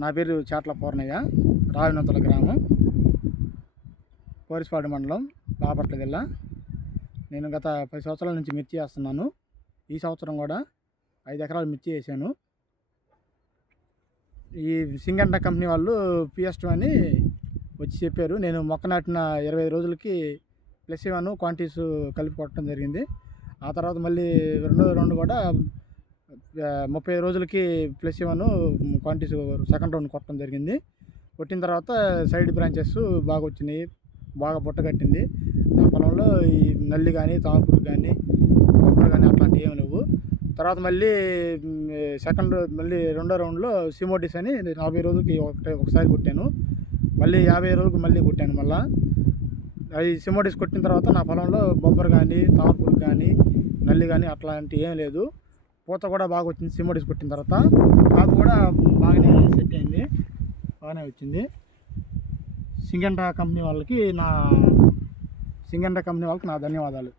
నా పేరు చాట్ల పూర్ణయ్య రావినంతల గ్రామం కోరిస్పాడు మండలం బాపట్ల జిల్లా. నేను గత పది సంవత్సరాల నుంచి మిర్చి వేస్తున్నాను. ఈ సంవత్సరం కూడా ఐదు ఎకరాలు మిర్చి వేసాను. ఈ సింగంట కంపెనీ వాళ్ళు పిఎస్ అని వచ్చి చెప్పారు. నేను మొక్క నాటిన ఇరవై ఐదు రోజులకి ప్లస్ వన్ క్వాంటిటీస్ కలిపి కొట్టడం జరిగింది. ఆ తర్వాత మళ్ళీ రెండో రెండు కూడా ముప్పై రోజులకి plus one quantities second round కొట్టడం జరిగింది. కొట్టిన తర్వాత సైడ్ బ్రాంచెస్ బాగా వచ్చినాయి. బాగా బుట్ట కట్టింది. నా పొలంలో ఈ నల్లి కానీ తామరపురు కానీ కొబ్బరి కానీ అట్లాంటివి ఏమి లేవు. తర్వాత మళ్ళీ సెకండ్ మళ్ళీ రెండో రౌండ్లో సిమోటిస్ అని నలభై రోజులకి ఒకటే ఒకసారి కొట్టాను. మళ్ళీ యాభై రోజులకు మళ్ళీ కొట్టాను మళ్ళీ. అవి సిమోటిస్ కొట్టిన తర్వాత నా పొలంలో బొబ్బరు కానీ తామరపురు కానీ నల్లి కానీ అట్లాంటివి ఏం లేదు. పూత కూడా బాగా వచ్చింది. సిమోటిస్ కొట్టిన తర్వాత కాపు కూడా బాగానే సెట్ అయింది. బాగానే వచ్చింది. సింగండ్రా కంపెనీ వాళ్ళకి నా సింగండ్రా కంపెనీ వాళ్ళకి నా ధన్యవాదాలు.